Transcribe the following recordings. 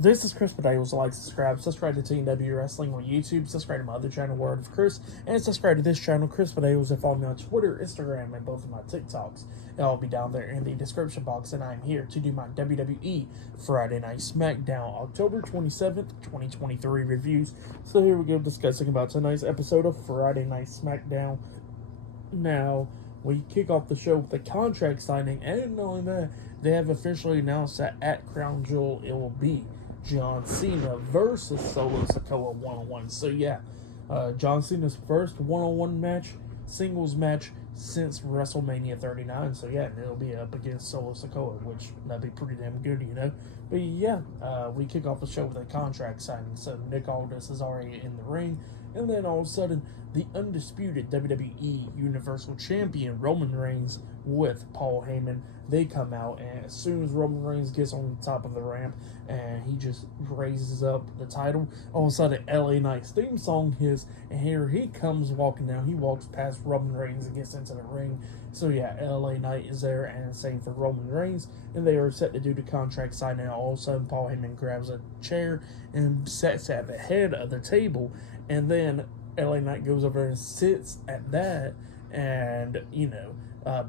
This is Chris Podales. Like, subscribe to TNW Wrestling on YouTube, subscribe to my other channel, Word of Chris, and subscribe to this channel, Chris Podales, and follow me on Twitter, Instagram, and both of my TikToks. It'll all be down there in the description box, and I'm here to do my WWE Friday Night SmackDown October 27th, 2023 reviews. So here we go, discussing about tonight's episode of Friday Night SmackDown. Now, we kick off the show with a contract signing, and not only that, they have officially announced that at Crown Jewel it will be John Cena versus Solo Sikoa one-on-one. So yeah, John Cena's first one-on-one match, singles match since WrestleMania 39. So yeah, it'll be up against Solo Sikoa, which that'd be pretty damn good, you know. But yeah, we kick off the show with a contract signing. So Nick Aldis is already in the ring, and then all of a sudden, the undisputed WWE Universal Champion Roman Reigns with Paul Heyman, they come out, and as soon as Roman Reigns gets on the top of the ramp and he just raises up the title, all of a sudden LA Knight's theme song hits, and here he comes walking down. He walks past Roman Reigns and gets into the ring. So yeah, LA Knight is there, and same for Roman Reigns, and they are set to do the contract signing. All of a sudden, Paul Heyman grabs a chair and sits at the head of the table, and then LA Knight goes over and sits at that, and, you know,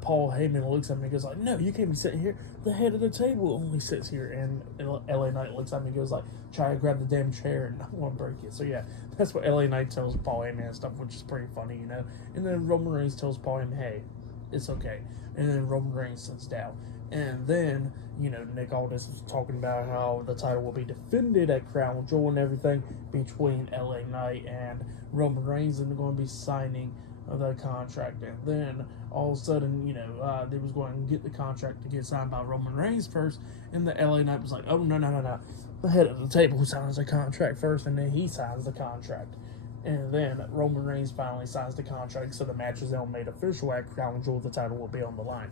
Paul Heyman looks at me and goes like, no, you can't be sitting here. The head of the table only sits here. And LA Knight looks at me and goes like, try to grab the damn chair and I want to break it. So yeah, that's what LA Knight tells Paul Heyman and stuff, which is pretty funny, you know. And then Roman Reigns tells Paul Heyman, hey, it's okay. And then Roman Reigns sits down. And then, you know, Nick Aldis is talking about how the title will be defended at Crown Jewel and everything between LA Knight and Roman Reigns, and they're going to be signing the contract. And then all of a sudden, you know, they was going to get the contract to get signed by Roman Reigns first, and the LA Knight was like, oh, no. The head of the table signs the contract first, and then he signs the contract. And then Roman Reigns finally signs the contract, so the match is now made official at Crown Jewel. The title will be on the line.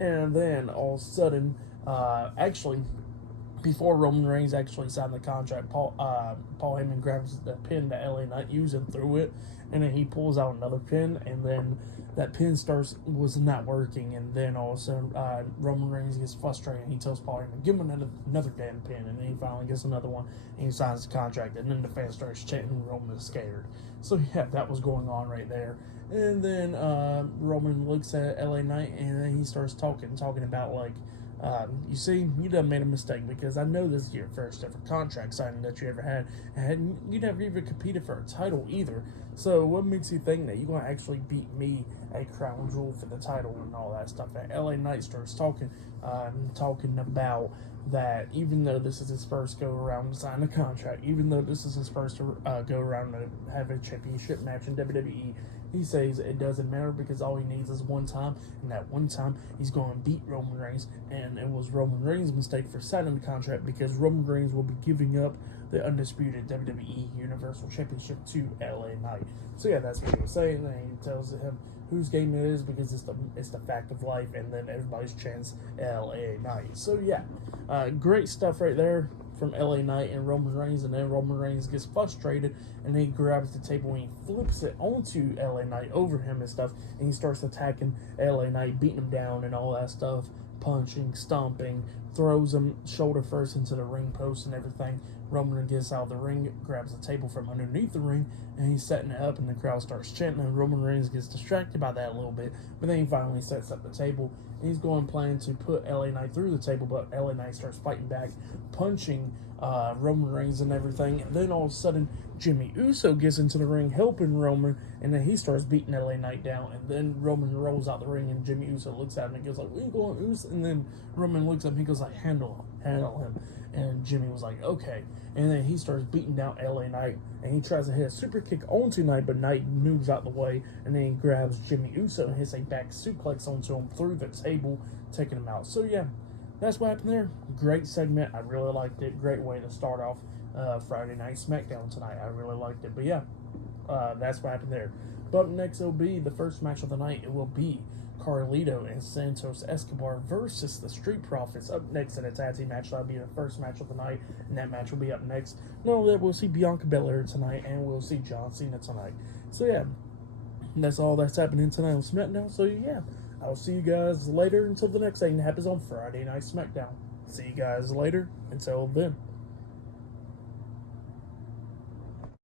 And then all of a sudden, actually, before Roman Reigns actually signed the contract, Paul Heyman grabs the pin that LA Knight used and threw it, and then he pulls out another pin, and then that pin was not working, and then all of a sudden Roman Reigns gets frustrated, and he tells Paul Heyman, give him another damn pin, and then he finally gets another one, and he signs the contract, and then the fans starts chanting, Roman is scared. So yeah, that was going on right there. And then Roman looks at LA Knight, and then he starts talking about like, you see, you done made a mistake, because I know this is your first ever contract signing that you ever had, and you never even competed for a title either. So what makes you think that you're going to actually beat me at Crown Jewel for the title and all that stuff? And LA Knight starts talking about that even though this is his first go around to sign the contract, even though this is his first go around to have a championship match in WWE, he says it doesn't matter because all he needs is one time, and that one time he's going to beat Roman Reigns, and it was Roman Reigns' mistake for signing the contract because Roman Reigns will be giving up the undisputed WWE Universal Championship to LA Knight. So yeah, that's what he was saying, and he tells him whose game it is because it's the fact of life, and then everybody's chants LA Knight. So yeah, great stuff right there from LA Knight and Roman Reigns, and then Roman Reigns gets frustrated, and he grabs the table and he flips it onto LA Knight over him and stuff, and he starts attacking LA Knight, beating him down and all that stuff, punching, stomping, throws him shoulder first into the ring post and everything. Roman gets out of the ring, grabs the table from underneath the ring, and he's setting it up, and the crowd starts chanting, and Roman Reigns gets distracted by that a little bit, but then he finally sets up the table, and he's planning to put LA Knight through the table, but LA Knight starts fighting back, punching Roman Reigns and everything, and then all of a sudden, Jimmy Uso gets into the ring helping Roman, and then he starts beating LA Knight down, and then Roman rolls out the ring, and Jimmy Uso looks at him and goes like, where you going, Uso? And then Roman looks at him, he goes like, handle him, and Jimmy was like, okay, and then he starts beating down LA Knight, and he tries to hit a super kick onto Knight, but Knight moves out the way, and then he grabs Jimmy Uso and hits a back suplex onto him through the table, taking him out. So yeah, that's what happened there. Great segment. I really liked it. Great way to start off Friday Night SmackDown tonight. I really liked it. But yeah, that's what happened there. But next will be the first match of the night. It will be Carlito and Santos Escobar versus the Street Profits up next in a tag team match. That'll be the first match of the night, and that match will be up next. No, that we'll see Bianca Belair tonight, and we'll see John Cena tonight. So yeah, that's all that's happening tonight on SmackDown. So yeah, I'll see you guys later until the next thing that happens on Friday Night SmackDown. See you guys later. Until then.